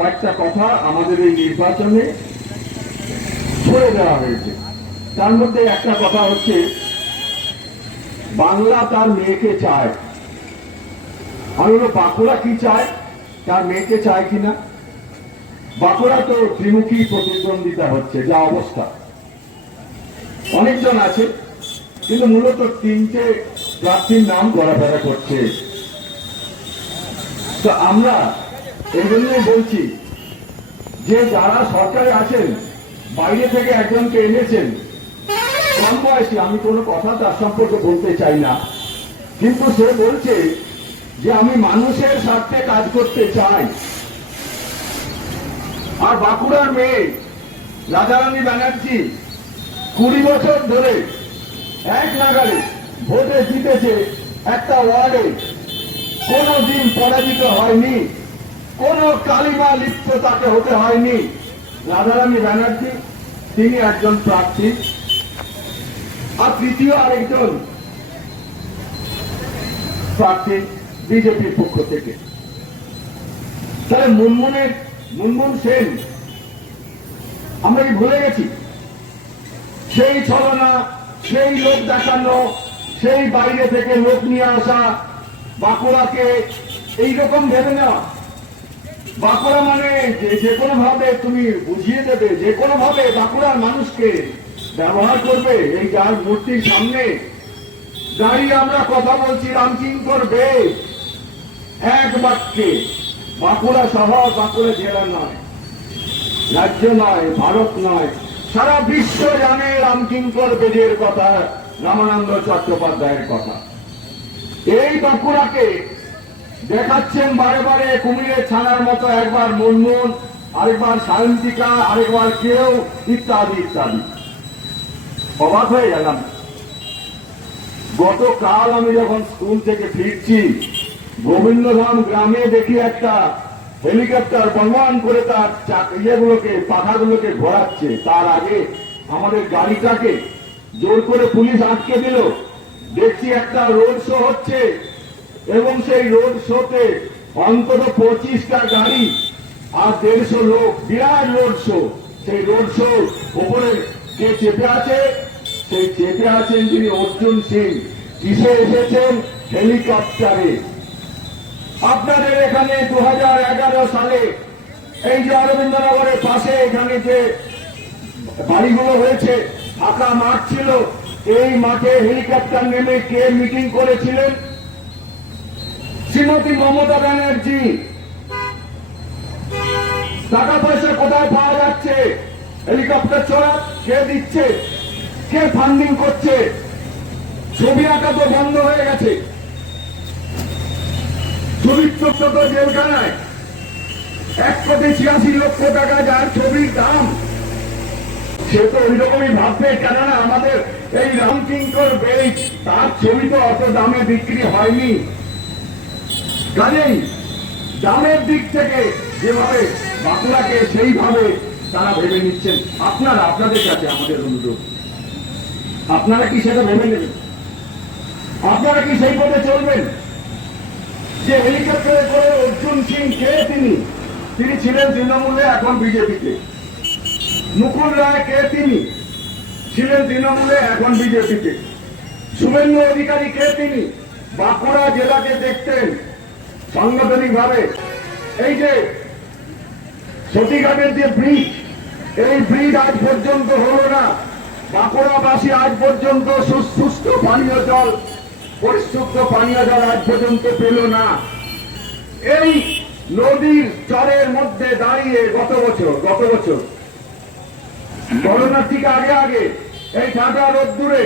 কয়েকটা কথা আমাদের এই নির্বাচনে ছড়ে দেওয়া হয়েছে। তার মধ্যে একটা কথা হচ্ছে, বাংলা তার মেয়েকে চায়। আমি বলবো, বাঁকুড়া কি চায়, তার মেয়েকে চায় কিনা? বাঁকুড়া তো ত্রিমুখী প্রতিদ্বন্দ্বিতা হচ্ছে, যা অবস্থা। অনেকজন আছে, কিন্তু মূলত তিনটে প্রার্থীর নাম ঘোরাফেরা করছে। তো আমরা এই জন্যই বলছি যে যারা সরকারে আছেন, বাইরে থেকে একজনকে এনেছেন, কম বয়সী, আমি কোনো কথা তার সম্পর্কে বলতে চাই না, কিন্তু সে বলছে যে আমি মানুষের স্বার্থে কাজ করতে চাই। আর বাঁকুড়ার মেয়ে রাজারানী ব্যানার্জি 20 বছর ধরে এক নাগারে ভোটে জিতেছে, একটা ওয়ার্ডে কোনদিন পরাজিত হয়নি, কোন কালিমা লিপ্ত তাকে হতে হয়নি। রাজারানী ব্যানার্জি তিনি একজন প্রার্থী, আর তৃতীয় আরেকজন প্রার্থী বিজেপির পক্ষ থেকে। তাহলে মুনমুন সেন আমরা কি ভুলে গেছি? সেই ছলনা, সেই লোক দেখানো, সেই বাইরে থেকে লোক নিয়ে আসা, বাঁকুড়াকে এইরকম ভেবে নেওয়া। বাঁকুড়া মানে যে কোনো ভাবে তুমি বুঝিয়ে দেবে, যে কোনো ভাবে বাঁকুড়ার মানুষকে ব্যবহার করবে। এই যার মূর্তির সামনে দাঁড়িয়ে আমরা কথা বলছি রামকিঙ্কর বেদ, এক বাক্যে বাঁকুড়া শহর, বাঁকুড়া জেলা নয়, রাজ্য নয়, ভারত নয়, সারা বিশ্ব জানে রামকিঙ্কর বেদের কথা, রামানন্দ চট্টোপাধ্যায়ের কথা। এই বাঁকুড়াকে দেখাচ্ছেন বারে বারে কুমিরের ছানার মতো, একবার মুনমুন, আরেকবার সায়ন্তিকা, আরেকবার কেউ, ইত্যাদি ইত্যাদি। অবাক হয়ে গেলাম। গতকাল আমি যখন স্কুল থেকে ফিরছি, গোবিন্দধাম গ্রামে দেখি একটা হেলিকপ্টার বনমান করে তার ইয়েগুলোকে, পাখাগুলোকে ঘোরাচ্ছে। তার আগে আমাদের গাড়িটাকে জোর করে পুলিশ আটকে দিল। দেখছি একটা রোড শো হচ্ছে, এবং সেই রোড শোতে অন্তত 25টা গাড়ি আর 150 লোক, বিরাট রোড শো। সেই রোড শো উপরে কে চেপে আছে? সেই চেপে আছেন যিনি অর্জুন সিং। কিসে এসেছেন? হেলিকপ্টারে। আপনাদের এখানে 2011 সালে এই যে অরবিন্দনগরের পাশে এখানে যে বাড়িগুলো হয়েছে, ফাঁকা মাঠ ছিল, এই মাঠে হেলিকপ্টার নেমে কে মিটিং করেছিলেন? শ্রীমতী মমতা ব্যানার্জি। টাকা পয়সা কোথায় পাওয়া যাচ্ছে? হেলিকপ্টার চড়া কে দিচ্ছে? কে ফান্ডিং করছে? ছবি আঁকা তো বন্ধ হয়ে গেছে। ছবির তো জেলখানায় 1,86,00,000 টাকা যার ছবির দাম, সে তো ওই রকমই ভাববে। কেননা আমাদের এই রামকিঙ্কর বেদ, তার ছবি তো অত দামে বিক্রি হয়নি। কাজেই দামের দিক থেকে যেভাবে বাঁকুড়াকে, সেইভাবে তারা ভেবে নিচ্ছেন। আপনাদের কাছে আমাদের অনুরোধ, আপনারা কি সেটা ভেবে নেবেন? আপনারা কি সেই পথে চলবেন? যে হেলিকপ্টারে করে অর্জুন সিং কে? তিনি ছিলেন তৃণমূলে, এখন বিজেপিতে। মুকুল রায় কে? তিনি ছিলেন তৃণমূলে, এখন বিজেপিতে। শুভেন্দু অধিকারী কে? তিনি বাঁকুড়া জেলাকে দেখতেন সাংগঠনিক ভাবে। এই যে সতীঘাটের যে ব্রিজ, এই ব্রিজ আজ পর্যন্ত হলো না। বাঁকুড়াবাসী আজ পর্যন্ত সুস্থ পানীয় জল, পরিশুদ্ধ পানীয় জল আজ পর্যন্ত পেল না। এই নদীর চরের মধ্যে দাঁড়িয়ে গত বছর করোনার ঠিক আগে এই ঠান্ডা রোদ্দুরে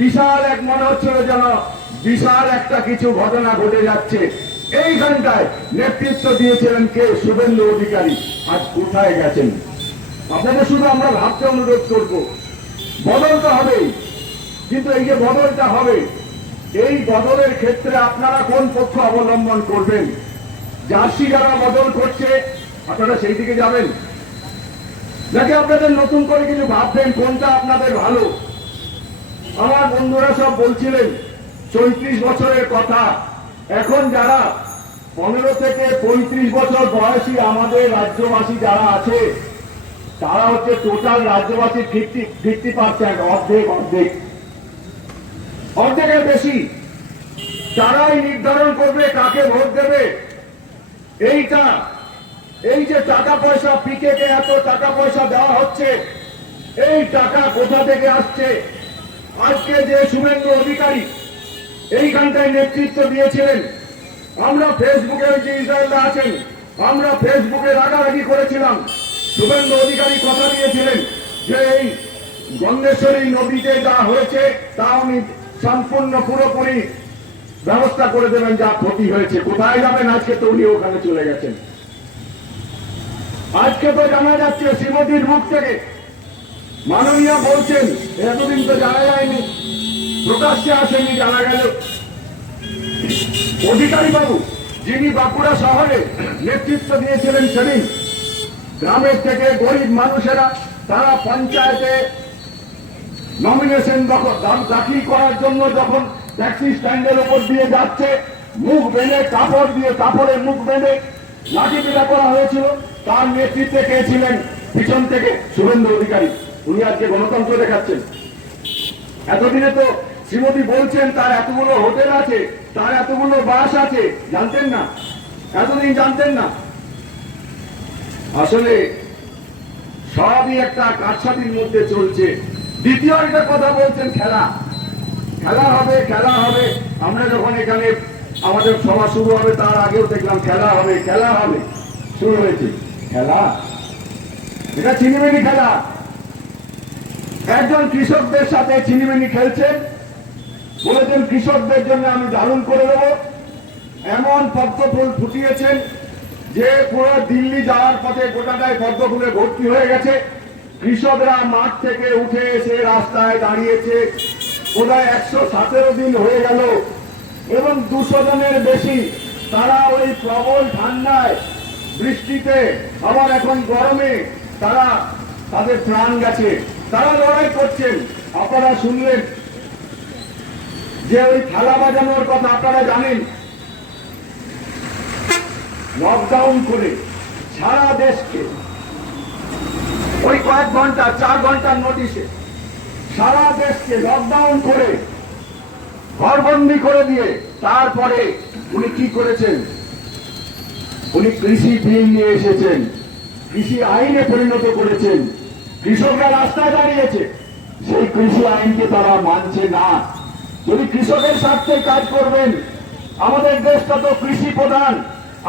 বিশাল এক মনে হচ্ছিল যেন বিশাল একটা কিছু ঘটনা ঘটে যাচ্ছে। এইখানটায় নেতৃত্ব দিয়েছিলেন কে? শুভেন্দু অধিকারী। আজ কোথায় গেছেন? আপনাদের শুধু আমরা ভাবতে অনুরোধ করব, বদলটা হবে, কিন্তু এই যে বদলটা হবে, এই বদলের ক্ষেত্রে আপনারা কোন পক্ষ অবলম্বন করবেন? জার্সি যারা বদল করছে, আপনারা সেই দিকে যাবেন, নাকি আপনাদের নতুন করে কিছু ভাববেন? কোনটা আপনাদের ভালো? আমার বন্ধুরা সব বলছিলেন 34 বছরের কথা। এখন যারা 15 থেকে 35 বছর বয়সী আমাদের রাজ্যবাসী যারা আছে তারা হচ্ছে টোটাল রাজ্যবাসীর 50%, অর্ধেকের বেশি। তারাই নির্ধারণ করবে কাকে ভোট দেবে। এই যে টাকা পয়সা, পিকে কে এত টাকা পয়সা দেওয়া হচ্ছে, এই টাকা কোথা থেকে আসছে? আজকে যে শুভেন্দু অধিকারী এইখানটায় নেতৃত্ব দিয়েছিলেন, আমরা ফেসবুকে, যে ইসরায়েলরা আছেন, আমরা ফেসবুকে রাগারাগি করেছিলাম। শুভেন্দু অধিকারী কথা দিয়েছিলেন যে এই গঙ্গেশ্বরী নদীতে যা হয়েছে তা উনি সম্পূর্ণ পুরোপুরি ব্যবস্থা করে দেবেন, যা ক্ষতি হয়েছে। কোথায় যাবেন? আজকে তো উনি ওখানে চলে গেছেন। আজকে তো জানা যাচ্ছে শ্রীমতীর মুখ থেকে মাননীয় বলছেন, এতদিন তো জানা যায়নি, প্রকাশ্যে আসেনি, জানা গেল অধিকারী বাবু, যিনি বাঁকুড়া শহরে নেতৃত্ব দিয়েছিলেন সেদিন, গ্রামের থেকে গরিব মানুষেরা তারা পঞ্চায়েতে নমিনেশন দাখিল করার জন্য যখন ট্যাক্সি স্ট্যান্ডের উপর দিয়ে যাচ্ছে, মুখ বেঁধে কাপড় দিয়ে, কাপড়ের মুখ বেঁধে লাঠিপেটা করা হয়েছিল। তার নেতৃত্বে কে ছিলেন? পিছন থেকে শুভেন্দু অধিকারী। উনি আজকে গণতন্ত্র দেখাচ্ছেন। এতদিনে তো শ্রীমতী বলছেন তার এতগুলো হোটেল আছে, তার এতগুলো বাস আছে, জানতেন না? এতদিন জানতেন না? আসলে সবই একটা কারসাজির মধ্যে চলছে। দ্বিতীয় একটা কথা বলছেন, খেলা হবে, খেলা হবে। আমরা যখন এখানে আমাদের সভা শুরু হবে তার আগেও দেখলাম খেলা হবে শুরু হয়েছে। খেলা, এটা ছিনিমিনি খেলা। একজন কৃষকদের সাথে ছিনিমিনি খেলছেন, বলেছেন কৃষকদের জন্য আমি দারুণ করে দেবো। এমন পদ্ম ফুল ফুটিয়েছেন যে পুরো দিল্লি যাওয়ার পথে গোটাটায় পদ্ম ফুলে ভর্তি হয়ে গেছে। কৃষকরা মাঠ থেকে উঠে এসে রাস্তায় দাঁড়িয়েছে, বোধহয় 117 দিন হয়ে গেল, এবং 200 জনের বেশি। তারা ওই প্রবল ঠান্ডায়, বৃষ্টিতে, আবার এখন গরমে তারা তাদের প্রাণ গেছে, তারা লড়াই করছেন। আপনারা শুনলেন যে ওই থালা বাজানোর কথা, আপনারা জানেন লকডাউন করে সারা দেশকে ওই কয়েক ঘন্টা, 4 ঘন্টার নোটিশে সারা দেশকে লকডাউন করে ঘরবন্দি করে দিয়ে তারপরে উনি কি করেছেন? উনি কৃষি বিল নিয়ে এসেছেন, কৃষি আইনে পরিণত করেছেন। কৃষকরা রাস্তায় দাঁড়িয়েছে, সেই কৃষি আইনকে তারা মানছে না। যদি কৃষকের স্বার্থে কাজ করবেন, আমাদের দেশটা তো কৃষি প্রধান,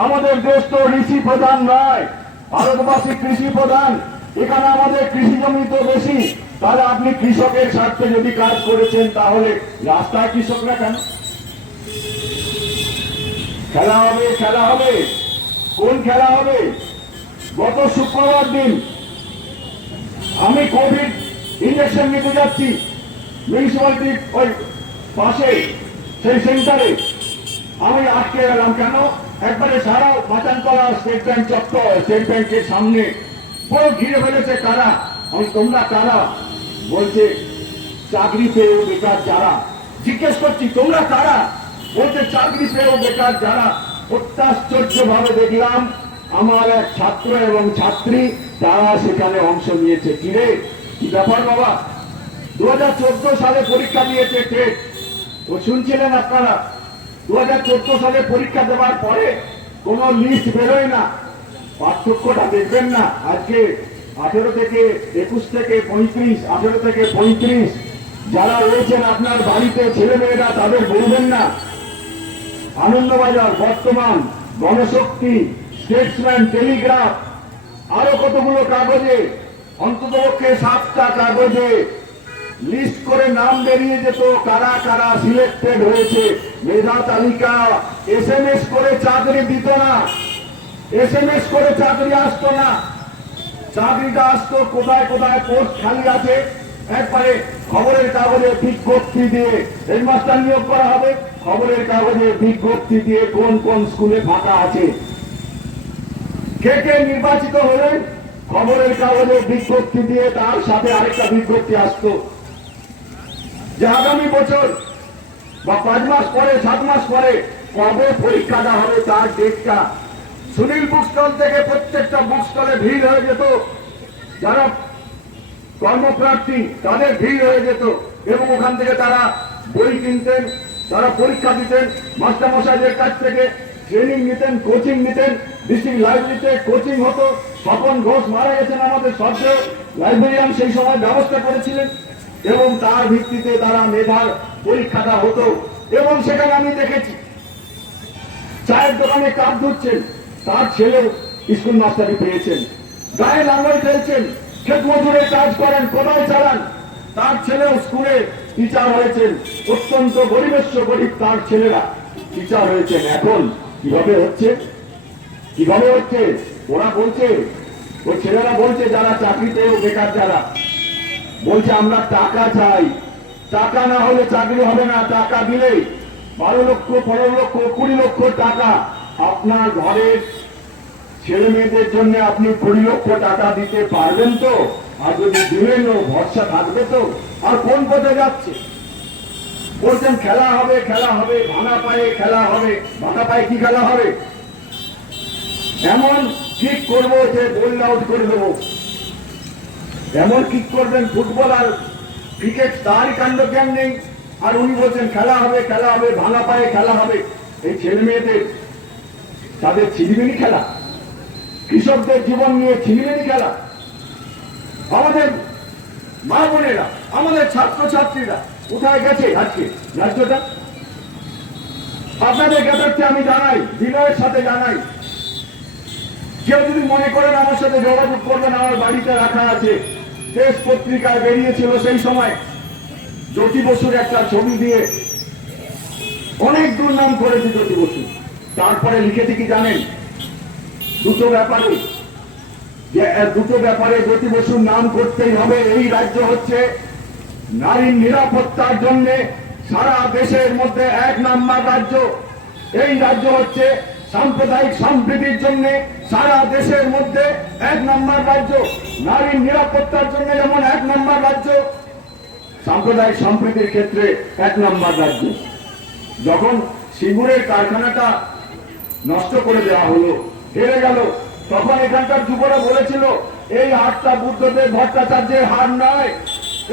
আমাদের দেশ তো ঋষি প্রধান নয়। ভারতবাসী কৃষি প্রধান, এখানে আমাদের কৃষি জমি তো বেশি। তাহলে আপনি কৃষকের স্বার্থে যদি কাজ করেছেন, তাহলে রাস্তায় কৃষকরা কেন? খেলা হবে, খেলা হবে। কোন খেলা হবে? গত শুক্রবার দিন আমি কোভিড ইঞ্জেকশন নিতে যাচ্ছি মিউনিসিপালিটির ওই পাশে, সেই সেন্টারে আমি আটকে গেলাম। কেন? একবারে সারা বাচানতলা স্টেট ব্যাংক চত্বর, স্টেট ব্যাংকের সামনে পুরো ঘিরে ফেলেছে। কারা? আমি, তোমরা কারা? বলছে চাকরি পেয়েও বেকার যারা। জিজ্ঞেস করছি তোমরা কারা? বলছে চাকরি পেয়েও বেকার যারা। অত্যাশ্চর্য ভাবে দেখলাম আমার এক ছাত্র এবং ছাত্রী তারা সেখানে অংশ নিয়েছে। কিরে, কি ব্যাপার বাবা? 2014 সালে পরীক্ষা দিয়েছে টেট, ও শুনছিলেন আপনারা? 2014 সালে পরীক্ষা দেওয়ার পরে কোন লিস্ট বেরোয় না। পার্থক্যটা দেখবেন না। আজকে 18 থেকে 21 থেকে 35, 18 থেকে 35 যারা রয়েছেন আপনার বাড়িতে ছেলেমেয়েরা, তাদের বলবেন না? আনন্দবাজার, বর্তমান, গণশক্তি, স্টেটসম্যান, টেলিগ্রাফ, আরো কতগুলো কাগজে, অন্ততপক্ষে 7টা কাগজে লিস্ট করে নাম বেরিয়ে যেত কারা কারা সিলেক্টেড হয়েছে। মেধা তালিকা। SMS করে চাকরি দিত না, SMS করে চাকরি আসতো না। চাকরিটা আসতো কোথায় কোথায় পোস্ট খালি আছে, একবারে খবরের কাগজে বিজ্ঞপ্তি দিয়ে হেডমাস্টার নিয়োগ করা হবে, খবরের কাগজে বিজ্ঞপ্তি দিয়ে কোন কোন স্কুলে ফাঁকা আছে, কে কে নির্বাচিত হলেন, খবরের কাগজে বিজ্ঞপ্তি দিয়ে তার সাথে আরেকটা বিজ্ঞপ্তি আসতো যে আগামী বছর বা 5 মাস পরে, 7 মাস পরে কবে পরীক্ষাটা হবে তার ডেটটা। সুনীল বুক স্টল থেকে প্রত্যেকটা বুক স্টলে ভিড় হয়ে যেত, যারা কর্মপ্রার্থী তাদের ভিড় হয়ে যেত এবং ওখান থেকে তারা বই কিনতেন, তারা পরীক্ষা দিতেন, মাস্টারমশাইদের কাছ থেকে ট্রেনিং নিতেন, কোচিং নিতেন। ডিস্ট্রিক্ট লাইব্রেরিতে কোচিং হতো। স্বপন ঘোষ মারা গেছেন, আমাদের সদ্য লাইব্রেরিয়ান সেই সময় ব্যবস্থা করেছিলেন এবং তার ভিত্তিতে তারা মেধার পরীক্ষাটা হতো। এবং সেখানে আমি দেখেছি চায়ের দোকানে কাজ ধরছেন, তার ছেলেও স্কুল মাস্টারি পেয়েছেন। গায়ে লাঙ্গল ফেলছেন, ক্ষেত মজুরের কাজ করেন, কোদাল চালান, তার ছেলেও স্কুলে টিচার হয়েছেন। অত্যন্ত গরিবেশ্য গরিব তার ছেলেরা টিচার হয়েছেন। এখন কিভাবে হচ্ছে, কিভাবে হচ্ছে? ওরা বলছে, ওই ছেলেরা বলছে, যারা চাকরিতেও বেকার, যারা বলছে আমরা টাকা চাই, টাকা না হলে চাকরি হবে না, টাকা দিলে 12 লক্ষ 15 লক্ষ 20 লক্ষ টাকা আপনার ঘরের ছেলে মেয়েদের জন্য আপনি 20 লক্ষ টাকা দিতে পারবেন তো? আর যদি দিলেন ভরসা থাকবে তো? আর কোন পথে যাচ্ছে? বলছেন খেলা হবে, খেলা হবে, ভাঙা পায়ে খেলা হবে। ভাঙা পায়ে কি খেলা হবে? এমন কিক করবো যে গোল আউট করে দেবো, এমন কিক করবেন ফুটবল আর ক্রিকেট, তারই কাণ্ড জ্ঞান নেই। আর উনি বলছেন খেলা হবে, খেলা হবে, ভাঙা পায়ে খেলা হবে। এই ছেলে মেয়েদের তাদের ছিনিমিনি খেলা, কৃষকদের জীবন নিয়ে ছিনিমিনি খেলা। আমাদের মা বোনেরা, আমাদের ছাত্রছাত্রীরা কোথায় গেছে আজকে রাজ্যটা? আপনাদের জ্ঞাতার্থে আমি জানাই, বিনয়ের সাথে জানাই, কেউ যদি মনে করেন আমার সাথে যোগাযোগ করবেন, আমার বাড়িতে রাখা আছে। দেশ পত্রিকায় বেরিয়েছিল সেই সময় জ্যোতি বসুর একটা ছবি দিয়ে, অনেক দুর্নাম করেছে জ্যোতি বসু। তারপরে লিখেছে কি জানেন? দুটো ব্যাপারে, যে দুটো ব্যাপারে জ্যোতি বসুর নাম করতেই হবে। এই রাজ্য হচ্ছে নারীর নিরাপত্তার জন্য সারা দেশের মধ্যে 1 নম্বর রাজ্য। এই রাজ্য হচ্ছে সাম্প্রদায়িক সম্প্রীতির জন্য সারা দেশের মধ্যে 1 নম্বর রাজ্য। নারীর নিরাপত্তার জন্য যেমন 1 নম্বর রাজ্য, সাম্প্রদায়িক সম্প্রীতির ক্ষেত্রে 1 নম্বর রাজ্য। যখন সিঙ্গুরের কারখানাটা নষ্ট করে দেওয়া হলো, হেরে গেল, তখন এখানকার যুবরা বলেছিল এই হাটটা বুদ্ধদেব ভট্টাচার্যের হাট নয়,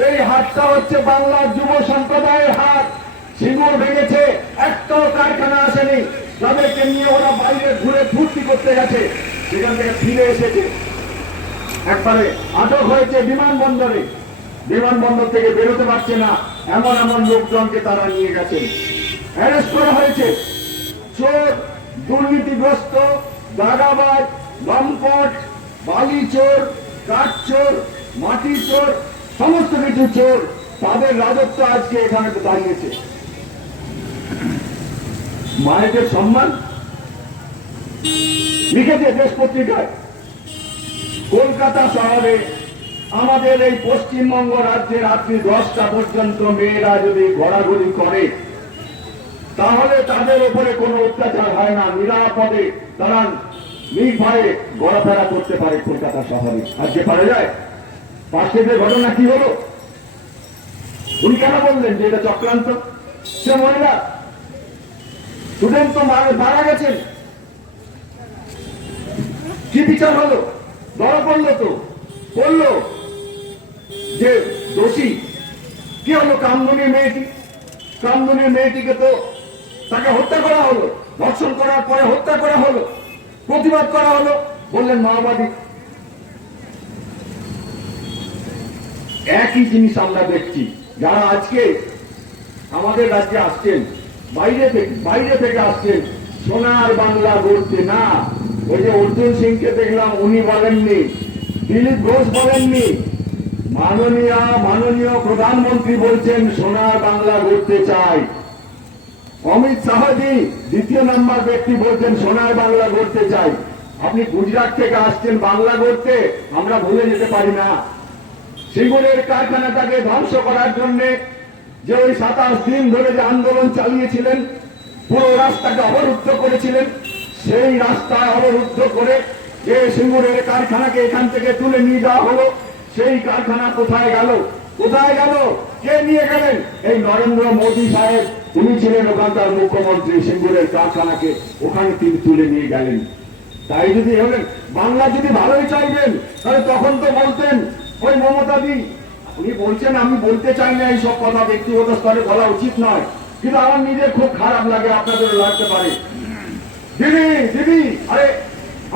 এই হাটটা হচ্ছে বাংলার যুব সম্প্রদায়ের হাট। সিঙ্গুর ভেঙেছে, একটাও কারখানা আসেনি, যাদেরকে নিয়ে ওরা বাইরে ঘুরে ফুর্তি করতে গেছে, সেখান থেকে ফিরে এসেছে। একবারে আটক হয়েছে বিমানবন্দরে, বিমানবন্দর থেকে বেরোতে পারছে না, এমন এমন লোকজনকে তারা নিয়ে গেছেন। অ্যারেস্ট করা হয়েছে। চোর, দুর্নীতিগ্রস্ত, দাগাবাজ, লম্পট, বালি চোর, কাঠ চোর, মাটি চোর, সমস্ত কিছু চোর, তাদের রাজত্ব আজকে এখানে দাঁড়িয়েছে। মায়েদের সম্মান লিখেছে দেশ পত্রিকায়। কলকাতা শহরে আমাদের এই পশ্চিমবঙ্গ রাজ্যে রাত্রি 10টা পর্যন্ত মেয়েরা যদি ঘোরাঘুরি করে, তাহলে তাদের উপরে কোনো অত্যাচার হয় না, নিরাপদে তারা নির্ভয়ে ঘোরাফেরা করতে পারে কলকাতা শহরে। আজকে পারা যায়? পাশের ঘটনা কি হলো? উনি কেন বললেন যে এটা চক্রান্ত? সে মহিলা স্টুডেন্ট তো মারা গেছেন, কি বিচার হলো? ধরা পড়লো তো, বললো যে দোষী। কি হলো? কামদুনির মেয়েটি, কামদুনির মেয়েটিকে তো তাকে হত্যা করা হলো, ধর্ষণ করার পরে হত্যা করা হলো, প্রতিবাদ করা হলো, বললেন মাওবাদী। একই জিনিস আমরা দেখছি। যারা আজকে আমাদের রাজ্যে আসছেন, বাইরে থেকে আসছেন, সোনার বাংলা গড়তে না। ওই যে অর্জুন সিংকে দেখলাম, উনি বলেননি, দিলীপ ঘোষ বলেননি, মাননীয় প্রধানমন্ত্রী বলছেন সোনার বাংলা গড়তে চাই। অমিত শাহজি 2 নম্বর ব্যক্তি বলছেন সোনার বাংলা গড়তে চাই। আপনি গুজরাট থেকে আসছেন বাংলা গড়তে, আমরা ভুলে যেতে পারি না। সিঙ্গুরের কারখানাটাকে ধ্বংস করার জন্য যে ওই 27 দিন ধরে যে আন্দোলন চালিয়েছিলেন, পুরো রাস্তাকে অবরুদ্ধ করেছিলেন, সেই রাস্তায় অবরুদ্ধ করে যে সিঙ্গুরের কারখানাকে এখান থেকে তুলে নিয়ে যাওয়া হলো, সেই কারখানা কোথায় গেল? কোথায় গেল? কে নিয়ে গেলেন? এই নরেন্দ্র মোদী সাহেব উনি ছিলেন ওখানকার মুখ্যমন্ত্রী, সিঙ্গুরের কারখানাকে ওখানে তিনি তুলে নিয়ে গেলেন। তাই যদি হলেন বাংলা যদি ভালোই চাইবেন, তাহলে তখন তো বলতেন ওই মমতাদি, উনি বলছেন আমি বলতে চাই না এইসব কথা, ব্যক্তিগত স্তরে বলা উচিত নয়, কিন্তু আমার নিজের খুব খারাপ লাগে, আপনাদের লাগতে পারে। দিদি দিদি, আরে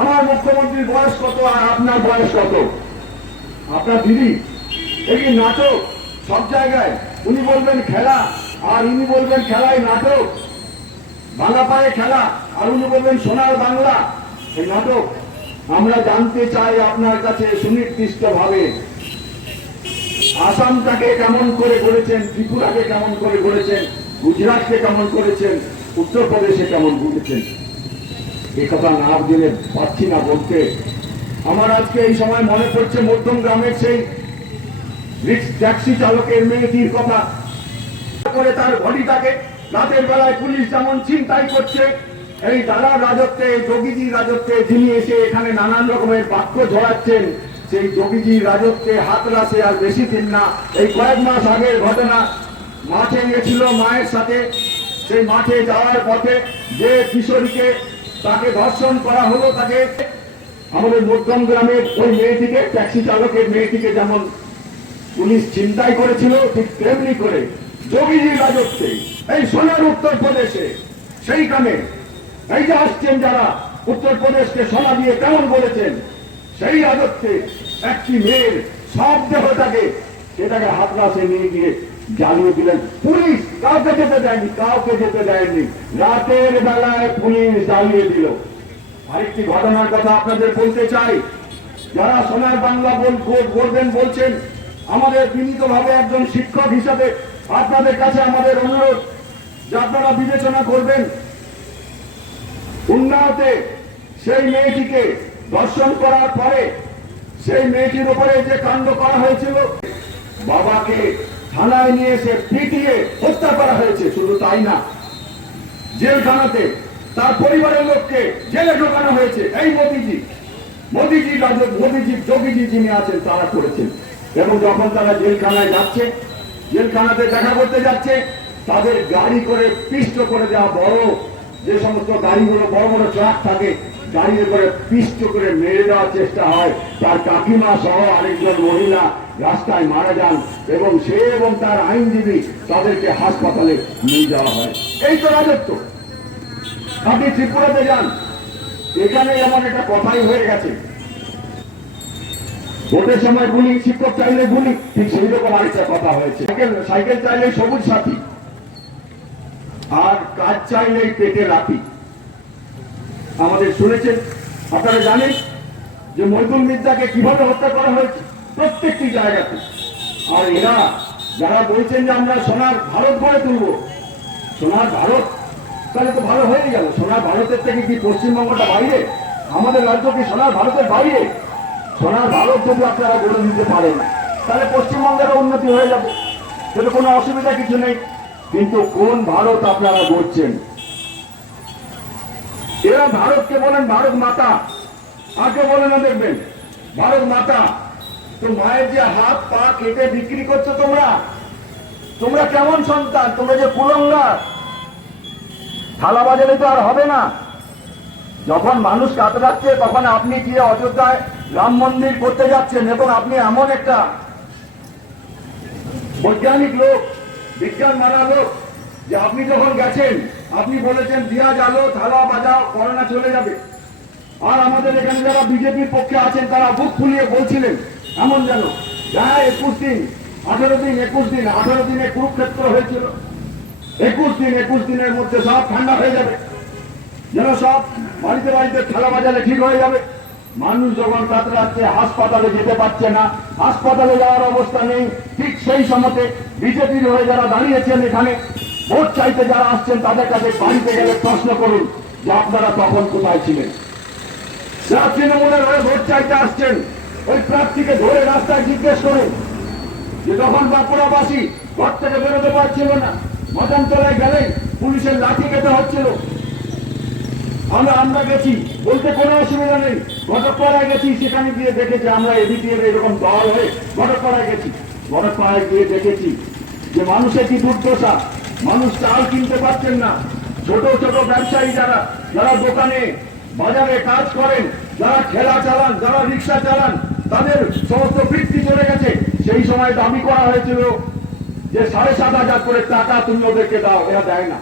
আমার মুখ্যমন্ত্রীর বয়স কত আর আপনার বয়স কত? আপনার দিদি, এই নাটক সব জায়গায়, উনি বলবেন খেলা আর উনি বলবেন খেলায় নাটক, বাংলা পায়ে খেলা আর উনি বলবেন সোনার বাংলা, এই নাটক। আমরা জানতে চাই আপনার কাছে সুনির্দিষ্ট ভাবে আসামটাকে কেমন করে গড়েছেন, ত্রিপুরাকে কেমন করে গড়েছেন, গুজরাটকে কেমন করেছেন, উত্তরপ্রদেশে কেমন গড়েছেন। এই কথা না জেনে পাচ্ছি না বলতে। আমার আজকে এই সময় মনে পড়ছে মধ্যম গ্রামের সেই ট্যাক্সি চালকের মেয়েটির কথা, করে তার বডিটাকে রাতের বেলায় পুলিশ যেমন চিন্তাই করছে, এই দালার রাজত্বে, যোগীজির রাজত্বে যিনি এসে এখানে নানান রকমের বাক্য ঝরাচ্ছেন, সেই যোগীজির রাজত্বে হাতরাসে আর বেশি দিন না। এই কয়েক মাস আগের ঘটনা, মাঠে গেছিল মায়ের সাথে, সেই মাঠে যাওয়ার পথে যে কিশোরীকে তাকে ধর্ষণ করা হলো, তাকে আমাদের মধ্যম গ্রামের ওই মেয়েটিকে, ট্যাক্সি চালকের মেয়েটিকে যেমন পুলিশ চিন্তাই করেছিল, ঠিক তেমনি করে যোগীজির রাজত্বে এই সোনার উত্তরপ্রদেশে, সেইখানে এই যে আসছেন যারা উত্তরপ্রদেশকে সোনা দিয়ে কেমন বলেছেন, সেই রাজত্বে একটি মেয়ের সব দেহটাকে সেটাকে হাতরাসে নিয়ে গিয়ে জ্বালিয়ে দিলেন। পুলিশ কাউকে যেতে দেয়নি, কাউকে যেতে দেয়নি, রাতের বেলায় পুলিশ জ্বালিয়ে দিল। আরেকটি ঘটনার কথা আপনাদের বলতে চাই, যারা সোনার বাংলা বলবেন বলছেন, আমাদের বিনীতভাবে একজন শিক্ষক হিসাবে আপনাদের কাছে আমাদের অনুরোধ যে আপনারা বিবেচনা করবেন, উন্নাওতে সেই মেয়েটিকে ধর্ষণ করার পরে সেই মেয়েটির উপরে যে কাণ্ড করা হয়েছিল, বাবাকে থানায় নিয়ে এসে পিটিয়ে হত্যা করা হয়েছে। শুধু তাই না, জেলখানাতে তার পরিবারের লোককে জেলে ঢোকানো হয়েছে। এই মোদিজি যোগীজি যিনি আছেন তারা করেছেন। এবং যখন তারা জেলখানায় যাচ্ছে, জেলখানাতে দেখা করতে যাচ্ছে, তাদের গাড়ি করে পিষ্ট করে দেওয়া, বড় যে সমস্ত গাড়িগুলো বড় বড় ট্রাক থাকে, গাড়িতে করে পিষ্ট করে মেরে দেওয়ার চেষ্টা হয়। তার কাকিমা সহ আরেকজন মহিলা রাস্তায় মারা যান এবং সে এবং তার আইনজীবী তাদেরকে হাসপাতালে নিয়ে যাওয়া হয়। এই তো রাজত্ব। আপনি ত্রিপুরাতে যান, এখানে এমন একটা কথাই হয়ে গেছে, ভোটের সময় গুলি, শিক্ষক চাইলে গুলি, ঠিক সেই রকম আরেকটা কথা হয়েছে, সাইকেল চাইলে সবুজ সাথী আর কাজ চাইলেই পেটে রাখি। আমাদের শুনেছেন, আপনারা জানেন যে মইদুল মির্জাকে কিভাবে হত্যা করা হয়েছে প্রত্যেকটি জায়গাতে। আর এরা যারা বলছেন যে আমরা সোনার ভারত গড়ে তুলব, সোনার ভারত, তাহলে তো ভালো হয়ে গেল। সোনার ভারতের থেকে কি পশ্চিমবঙ্গটা বাইরে? আমাদের রাজ্য কি সোনার ভারতের বাইরে? সোনার ভারত যদি আপনারা গড়ে দিতে পারেন, তাহলে পশ্চিমবঙ্গেরও উন্নতি হয়ে যাবে, সেটা কোনো অসুবিধা কিছু নেই। কিন্তু কোন ভারত আপনারা গড়ছেন? এরা ভারতকে বলেন ভারত মাতা, আগে বলে না দেখবেন ভারত মাতা। তো মায়ের যে হাত পা কেটে বিক্রি করছো তোমরা, তোমরা কেমন সন্তান? তোমরা যে কুলঙ্গার, থালা বাজালে তো আর হবে না। যখন মানুষ কাতরাচ্ছে তখন আপনি গিয়ে অযোধ্যায় রাম মন্দির করতে যাচ্ছেন, এবং আপনি এমন একটা বৈজ্ঞানিক লোক, বিজ্ঞান মানা লোক, যে আপনি যখন গেছেন আপনি বলেছেন দিয়া জ্বালো, থালা বাজাও, করোনা চলে যাবে। আর আমাদের এখানে যারা বিজেপির পক্ষে আছেন তারা বুক ফুলিয়ে বলছিলেন এমন যেন 21 দিন 18 দিন 21 দিন 18 দিনে কুরুক্ষেত্র হয়েছিল, 21 দিনের মধ্যে সব ঠান্ডা হয়ে যাবে, যেন সব বাড়িতে বাড়িতে থালা বাজালে ঠিক হয়ে যাবে। মানুষ যখন কাতরাচ্ছে, হাসপাতালে যেতে পারছে না, হাসপাতালে যাওয়ার অবস্থা নেই, ঠিক সেই সময়তে বিজেপির হয়ে যারা দাঁড়িয়েছেন এখানে ভোট চাইতে যারা আসছেন, তাদের কাছে বাড়িতে গেলে প্রশ্ন করুন যে আপনারা তখন কোথায় ছিলেন। যারা তৃণমূলের হয়ে ভোট চাইতে আসছেন, ওই প্রার্থীকে ধরে রাস্তায় জিজ্ঞেস করুন যে তখন বাঁকুড়াবাসী ঘর থেকে বেরোতে পারছিল না, মতান্তরায় গেলে পুলিশের লাঠি খেতে হচ্ছিল। আমরা গেছি, বলতে কোনো অসুবিধা নেই। ঘটকপাড়ায় গেছি, সেখানে গিয়ে দেখেছি, আমরা এবিটিএর এরকম দল হয়ে ঘটকপাড়ায় গেছি, ঘটকপাড়ায় গিয়ে দেখেছি যে মানুষের কি দুর্দশা। মানুষ চাল কিনতে পারছেন না। ছোট ছোট ব্যবসায়ী যারা যারা দোকানে বাজারে কাজ করেন, যারা ঠেলা চালান, যারা রিক্সা চালান, তাদের সমস্ত বৃত্তি চলে গেছে। সেই সময় দাবি করা হয়েছিল যে 7,500 করে টাকা তুমি ওদেরকে দাও, এরা দেয় না,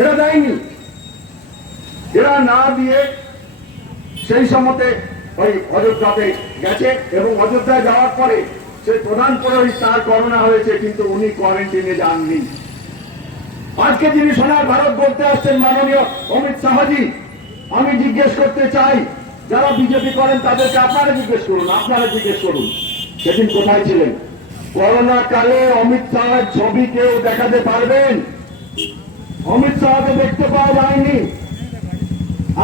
এরা দেয়নি। এরা না দিয়ে সেই সময়তে ওই অযোধ্যাতে গেছে এবং অযোধ্যায় যাওয়ার পরে সেই প্রধান পুরোহিত তার করোনা হয়েছে, কিন্তু উনি কোয়ারেন্টিনে যাননি। আজকে যিনি সোনার ভারত বলতে আসছেন মাননীয় অমিত শাহজি, আমি জিজ্ঞেস করতে চাই যারা বিজেপি করেন তাদেরকে আপনারা জিজ্ঞেস করুন, আপনারা জিজ্ঞেস করুন সেদিন কোথায় ছিলেন? করোনা কালে অমিত শাহের ছবি কেউ দেখাতে পারবেন? অমিত শাহকে দেখতে পাওয়া যায়নি।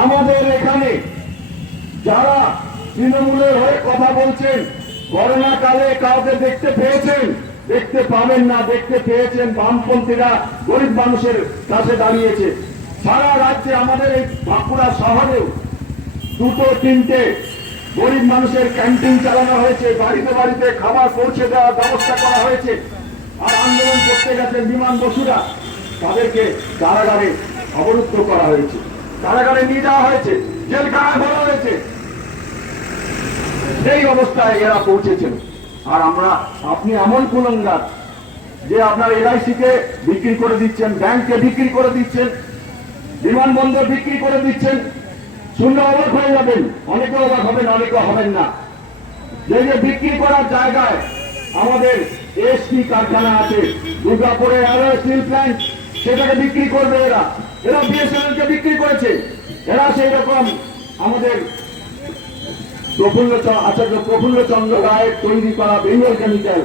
আমাদের এখানে যারা তৃণমূলের হয়ে কথা বলছেন, করোনা কালে কাউকে দেখতে পেয়েছেন? দেখতে পাবেন না। দেখতে পেয়েছেন বামপন্থীরা গরিব মানুষের কাছে দাঁড়িয়েছে। সারা রাজ্যে আমাদের এই বাঁকুড়া শহরেও 2-3টে গরিব মানুষের ক্যান্টিন চালানো হয়েছে, বাড়িতে বাড়িতে খাবার পৌঁছে দেওয়ার ব্যবস্থা করা হয়েছে। আর আন্দোলন করতে গেছেন বিমান বসুরা, তাদেরকে কারাগারে অবরুদ্ধ করা হয়েছে, কারাগারে নিয়ে যাওয়া হয়েছে, জেলখানায় ভরা হয়েছে। এই অবস্থায় এরা পৌঁছেছিল। আর আমরা, আপনি এমন কুলঙ্গার যে আপনার LIC কে বিক্রি করে দিচ্ছেন, ব্যাংককে বিক্রি করে দিচ্ছেন, বিমানবন্দর বিক্রি করে দিচ্ছেন। শুনলে অবাক হয়ে যাবেন, অনেকে অবাক হবেন, অনেকে হবেন না। যে যে বিক্রি করার জায়গায় আমাদের SP কারখানা আছে, দুর্গাপুরে আরো স্টিল প্ল্যান্ট, সেটাকে বিক্রি করবে এরা। এরা BSNL কে বিক্রি করেছে। এরা সেই রকম আমাদের আচার্য প্রফুল্ল চন্দ্র রায়ের তৈরি করা বেঙ্গল কেমিক্যাল,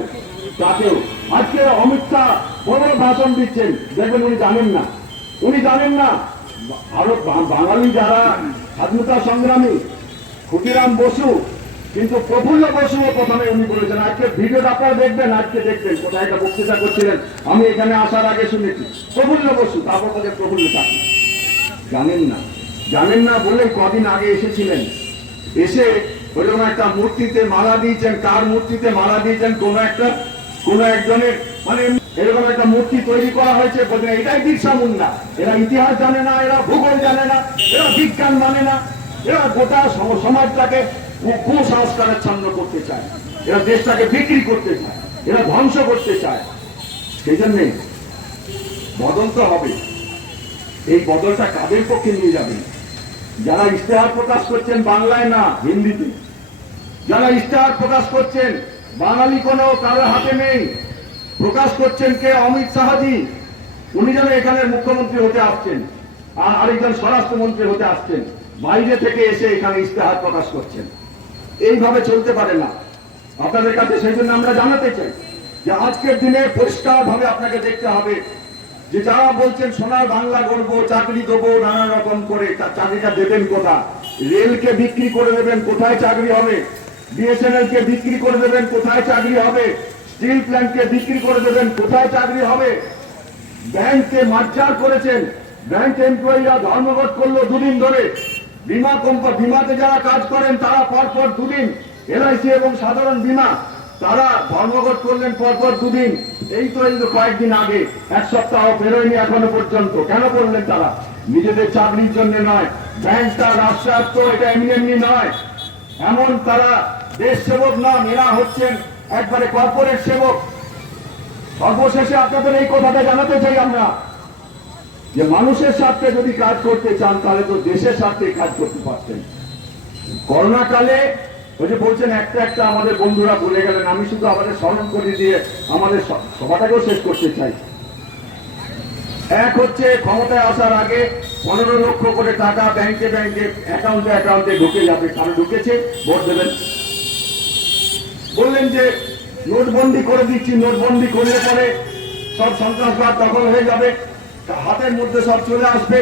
তাকেও আজকে অমিত শাহ বড় ভাষণ দিচ্ছেন। দেখবেন উনি জানেন না, উনি জানেন না আরো বাঙালি যারা স্বাধীনতা সংগ্রামী, ক্ষুদিরাম বসু, কিন্তু প্রফুল্ল বসুও প্রথমে উনি বলেছেন। আজকে ভিডিওটা আপনারা দেখবেন, আজকে দেখবেন কোথায় একটা বক্তৃতা করছিলেন, আমি এখানে আসার আগে শুনেছি। প্রফুল্ল বসু, তারপর তাদের প্রফুল্ল চাকরি। জানেন না, জানেন না বলে কদিন আগে এসেছিলেন, এসে ওইরকম একটা মূর্তিতে মালা দিয়েছেন। কার মূর্তিতে মালা দিয়েছেন? কোন একজনের, মানে এরকম একটা মূর্তি তৈরি করা হয়েছে, বলছেন এটাই বিরসা মুন্ডা। এরা ইতিহাস জানে না, এরা ভূগোল জানে না, এরা বিজ্ঞান মানে না, এরা গোটা সমাজটাকে কুসংস্কারাচ্ছন্ন করতে চায়, এরা দেশটাকে বিক্রি করতে চায়, এরা ধ্বংস করতে চায়। সেই জন্যে বদল তো হবে। এই বদলটা কাদের পক্ষে নিয়ে যাবেন? যারা ইশতেহার প্রকাশ করছেন বাংলায় না, হিন্দিতে, যারা ইশতেহার প্রকাশ করছেন, বাঙালি কোনো কারোর হাতে নেই, প্রকাশ করছেন কে? অমিত শাহজি। উনি যেন এখানের মুখ্যমন্ত্রী হতে আসছেন, আর আরেকজন স্বরাষ্ট্রমন্ত্রী হতে আসছেন, বাইরে থেকে এসে এখানে ইশতেহার প্রকাশ করছেন। এইভাবে চলতে পারে না। আপনাদের কাছে সেই জন্য আমরা জানাতে চাই যে আজকের দিনে পরিষ্কার ভাবে আপনাকে দেখতে হবে যে যারা বলছেন সোনার বাংলা গড়বো, চাকরি দেবো, নানা রকম করে, তার চাকরিটা দেবেন কোথায়? রেলকে বিক্রি করে দেবেন, কোথায় চাকরি হবে? BSNL কে বিক্রি করে দেবেন, কোথায় চাকরি হবে? স্টিল প্ল্যান্টকে বিক্রি করে দেবেন, কোথায় চাকরি হবে? ব্যাংককে মার্জার করেছেন, ব্যাংক এমপ্লয়িরা ধর্মঘট করলো 2 দিন ধরে। বিমাতে যারা কাজ করেন তারা পরপর 2 দিন, LIC এবং সাধারণ বীমা তারা ধর্মঘট করলেন পরপর 2 দিন। এই তো কয়েকদিন আগে, 1 সপ্তাহ বেরোয়নি এখনো পর্যন্ত। কেন করলেন তারা? নিজেদের চাকরির জন্য নয়, ব্যাংকটা রাষ্ট্রায়ত্ত, এটা এমনি এমনি নয়। এমন তারা দেশ সেবক নন, এরা হচ্ছেন একবারে কর্পোরেট সেবক। সর্বশেষে আপনাদের এই কথাটা জানাতে চাই আমরা যে মানুষের স্বার্থে যদি কাজ করতে চান তাহলে তো দেশের স্বার্থে কাজ করতে পারতেন। করোনা কালে ওই যে বলছেন একটা একটা আমাদের বন্ধুরা বলে গেলেন, আমি শুধু আমাদের স্মরণ করে দিয়ে আমাদের সভাটাকেও শেষ করতে চাই। এক হচ্ছে ক্ষমতায় আসার আগে 15 লক্ষ করে টাকা ব্যাংকে অ্যাকাউন্টে ঢুকে যাবে, কারণ ঢুকেছে, ভোট দেবেন। বললেন যে নোটবন্দি করে দিচ্ছি, নোটবন্দি করলে পরে সব সন্ত্রাসবাদ দখল হয়ে যাবে, হাতের মধ্যে সব চলে আসবে,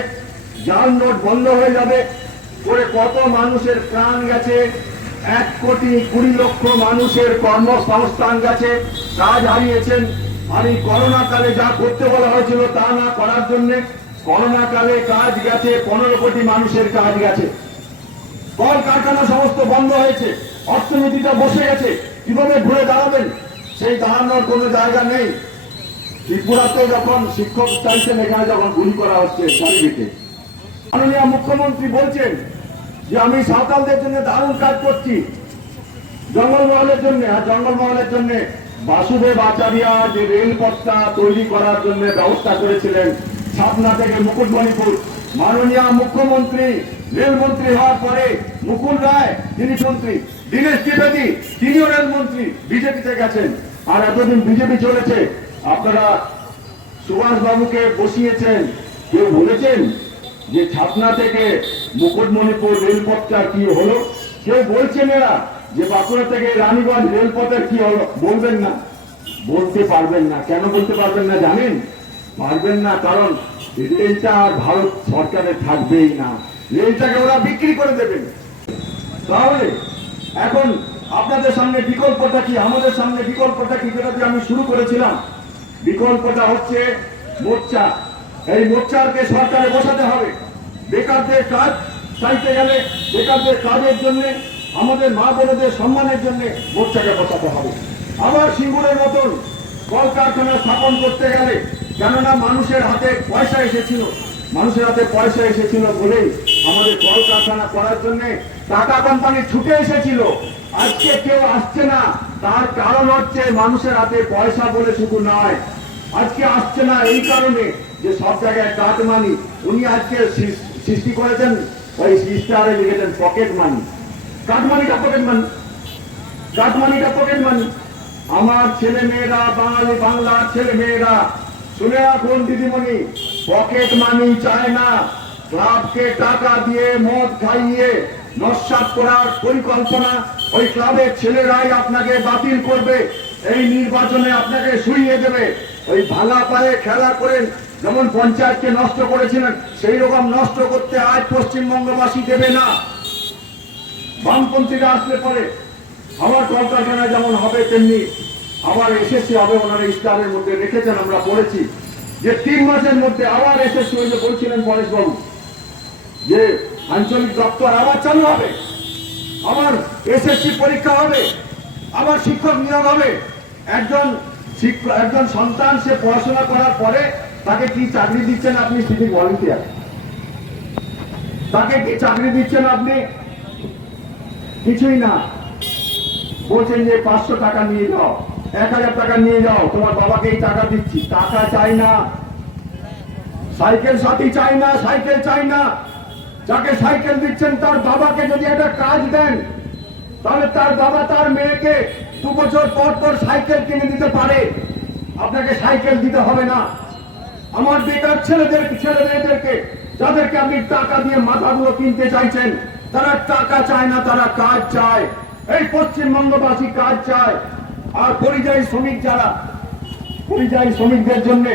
জাল নোট বন্ধ হয়ে যাবে। করে কত মানুষের প্রাণ গেছে, 1,20,00,000 মানুষের কর্মসংস্থান গেছে, কাজ হারিয়েছেন। আর এই করোনা কালে যা করতে বলা হয়েছিল তা না করার জন্য করোনা কালে কাজ গেছে, 15 কোটি মানুষের কাজ গেছে। কল কারখানা সমস্ত বন্ধ হয়েছে, অর্থনীতিটা বসে গেছে। কিভাবে ঘুরে দাঁড়াবেন? সেই দাঁড়ানোর কোনো জায়গা নেই। ত্রিপুরাতে যখন শিক্ষক চাইছেন, এখানে যখন গুলি করা হচ্ছে চারিদিকে, মাননীয় মুখ্যমন্ত্রী বলছেন যে আমি সাঁওতালদের জন্য দারুণ কাজ করছি জঙ্গলমহলের জন্য। আর জঙ্গলমহলের জন্য বাসুদেব আচার্য যে রেলপথটা তৈরি করার জন্য ব্যবস্থা করেছিলেন ছাতনা থেকে মুকুটমণিপুর, মাননীয় মুখ্যমন্ত্রী রেলমন্ত্রী হওয়ার পরে মুকুল রায় যিনি মন্ত্রী, দীনেশ ত্রিবেদী তিনিও রেলমন্ত্রী, বিজেপিতে গেছেন। আর এতদিন বিজেপি চলেছে, আপনারা সুভাষ বাবুকে বসিয়েছেন। কেউ বলেছেন যে ছাতনা থেকে মুকুটমণিপুর রেলপথটা কি হলো? কেউ বলছেন এরা যে বাঁকুড়া থেকে রানীগঞ্জ রেলপথের কি হলো? বলবেন না, বলতে পারবেন না। কেন বলতে পারবেন না জানেন? পারবেন না কারণ রেলটা আর ভারত সরকারের থাকবেই না, রেলটাকে ওরা বিক্রি করে দেবেন। তাহলে এখন আপনাদের সামনে বিকল্পটা কি, আমাদের সামনে বিকল্পটা কি, যেটা দিয়ে আমি শুরু করেছিলাম? বিকল্পটা হচ্ছে মোর্চা। এই মোর্চাকে সরকারে বসাতে হবে। বেকারদের কাজ চাইতে গেলে, বেকারদের কাজের জন্য, আমাদের মা বোনদের সম্মানের জন্য মোর্চাকে বসাতে হবে। আবার সিঙ্গুরের মতন কলকারখানা স্থাপন করতে গেলে, কেননা মানুষের হাতে পয়সা এসেছিল, মানুষের হাতে পয়সা এসেছিল বলেই আমাদের কলকারখানা করার জন্য টাটা কোম্পানি ছুটে এসেছিল। আজকে কেউ আসছে না, তার কারণ হচ্ছে মানুষের হাতে পয়সা বলে শুধু নয়, আজকে আসছে না এই কারণে যে সব জায়গায় কাট মানি। উনি আজকে সৃষ্টি করেছেন, ওই স্টারে লিখেছেন পকেট মানি। কাট মানিটা পকেট মানি, কাট মানিটা পকেট মানি। আমার ছেলে মেয়েরা, বাঙালি বাংলার ছেলে মেয়েরা শুনে রাখুন দিদিমণি, পকেট মানি চায় না। ক্লাবকে টাকা দিয়ে মদ খাইয়ে নস্যাৎ করার পরিকল্পনা ওই ক্লাবের ছেলেরাই আপনাকে বাতিল করবে, এই নির্বাচনে আপনাকে শুইয়ে দেবে। ওই ভাঙা পায়ে খেলা করেন, যেমন পঞ্চায়েতকে নষ্ট করেছিলেন, সেই রকম নষ্ট করতে আজ পশ্চিমবঙ্গবাসী দেবে না। বামপন্থীরা আসলে পরে আবার কলকারখানা যেমন হবে তেমনি আবার এসএসসি হবে। ওনারা ইস্তারের মধ্যে রেখেছেন, আমরা পড়েছি যে 3 মাসের মধ্যে আবার এসএসসি হয়ে বলছিলেন পরেশবাবু যে আঞ্চলিক দপ্তর আবার চালু হবে, আবার এসএসসি পরীক্ষা হবে, আবার শিক্ষক নিয়োগ হবে। একজন সন্তান সে পড়াশোনা করার পরে তাকে কি চাকরি দিচ্ছেন আপনি? Civic volunteer. তাকে কি চাকরি দিচ্ছেন আপনি? কিছুই না। বলছেন যে 500 টাকা নিয়ে যাও, 1000 টাকা নিয়ে যাও, তোমার বাবাকে এই টাকা দিচ্ছি। টাকা চাই না, সাইকেল সাথী চাই না, সাইকেল চাই না। যাকে সাইকেল দিচ্ছেন তার বাবাকে যদি একটা কাজ দেন, তাহলে তার বাবা তার মেয়েকে 2 বছর পর পর সাইকেল কিনে দিতে পারে, আপনাকে সাইকেল দিতে হবে না। আমার বেকার ছেলে মেয়েদেরকে, যাদেরকে আপনি টাকা দিয়ে মাথাগুলো কিনতে চাইছেন, তারা টাকা চায় না, তারা কাজ চায়। এই পশ্চিমবঙ্গবাসী কাজ চায়। আর পরিযায়ী শ্রমিক যারা, পরিযায়ী শ্রমিকদের জন্য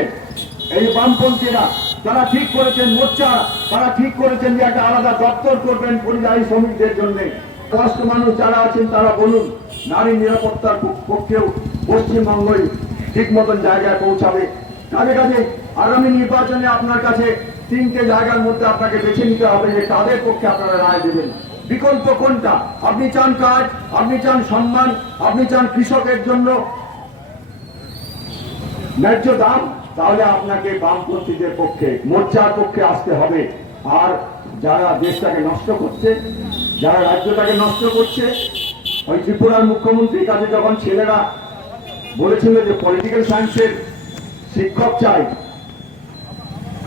এই বামপন্থীরা তারা ঠিক করেছেন, মোর্চা তারা ঠিক করেছেন যে একটা আলাদা দপ্তর করবেন পরিযায়ী শ্রমিকদের জন্য। কষ্ট মানুষ যারা আছেন তারা বলুন, নারী নিরাপত্তার পক্ষেও পশ্চিমবঙ্গই ঠিক মতন জায়গায় পৌঁছাবে। কাজে আগামী নির্বাচনে আপনার কাছে 3টে জায়গার মধ্যে আপনাকে বেছে নিতে হবে যে তাদের পক্ষে আপনারা রায় দেবেন। বিকল্প কোনটা? আপনি চান কাজ, আপনি চান সম্মান, আপনি চান কৃষকের জন্য ন্যায্য দাম, তাহলে আপনাকে বামপন্থীদের পক্ষে, মোর্চার পক্ষে আসতে হবে। আর যারা দেশটাকে নষ্ট করছে, যারা রাজ্যটাকে নষ্ট করছে, ওই ত্রিপুরার মুখ্যমন্ত্রীর কাছে যখন ছেলেরা বলেছিল যে পলিটিক্যাল সায়েন্সের শিক্ষক চাই,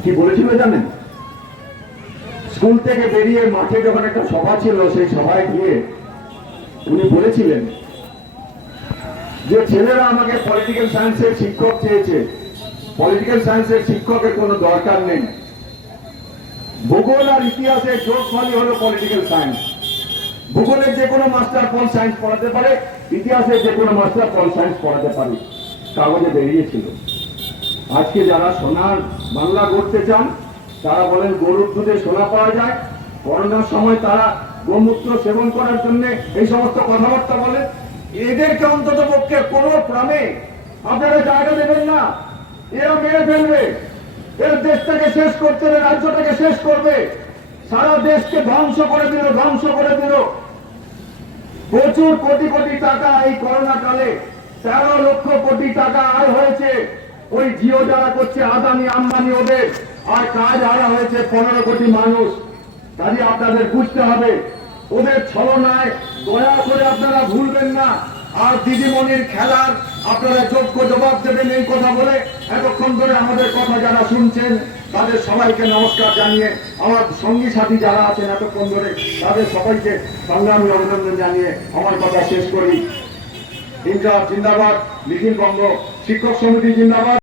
কি বলেছিল জানেন? স্কুল থেকে বেরিয়ে মাঠে যখন একটা সভা ছিল, সেই সভায় গিয়ে উনি বলেছিলেন যে ছেলেরা আমাকে পলিটিক্যাল সায়েন্সের শিক্ষক চেয়েছে, পলিটিক্যাল সায়েন্সের শিক্ষকের কোনো দরকার নেই। ভূগোল আর ইতিহাসের যোগ ফলই হলো পলিটিক্যাল সায়েন্স। ভূগোলের যে কোনো মাস্টার পল সায়েন্স পড়াতে পারে, ইতিহাসের যে কোনো মাস্টার পল সায়েন্স পড়াতে পারে, কাগজে বেরিয়েছিল। আজকে যারা সোনার বাংলা গড়তে চান তারা বলেন গরুর দুধে সোনা পাওয়া যায়। করোনার সময় তারা গোমূত্র সেবন করার জন্য এই সমস্ত কথাবার্তা বলে। এদেরকে অন্তত পক্ষে কোনো ক্রমে আপনারা জায়গা দেবেন না। এরা মেরে ফেলবে, এরা দেশটাকে শেষ করতে হবে, রাজ্যটাকে শেষ করবে, সারা দেশকে ধ্বংস করে দিল, ধ্বংস করে দিল। প্রচুর কোটি কোটি টাকা এই করোনা কালে, 13 লক্ষ কোটি টাকা আয় হয়েছে। ওই জিও যারা করছে আদানি আম্বানি ওদের, আর কাজ হারা হয়েছে 15 কোটি মানুষ। কাজে আপনাদের বুঝতে হবে ওদের ছলনায় দয়া করে আপনারা ভুলবেন না। আর দিদিমণির খেলার আপনারা যোগ্য জবাব দেবেন এই কথা বলে এতক্ষণ ধরে আমাদের কথা যারা শুনছেন তাদের সবাইকে নমস্কার জানিয়ে, আমার সঙ্গী সাথী যারা আছেন এতক্ষণ ধরে তাদের সবাইকে সংগ্রামী অভিনন্দন জানিয়ে আমার কথা শেষ করি। ইনকলাব জিন্দাবাদ, নিখিল বঙ্গ শিক্ষক সমিতি জিন্দাবাদ।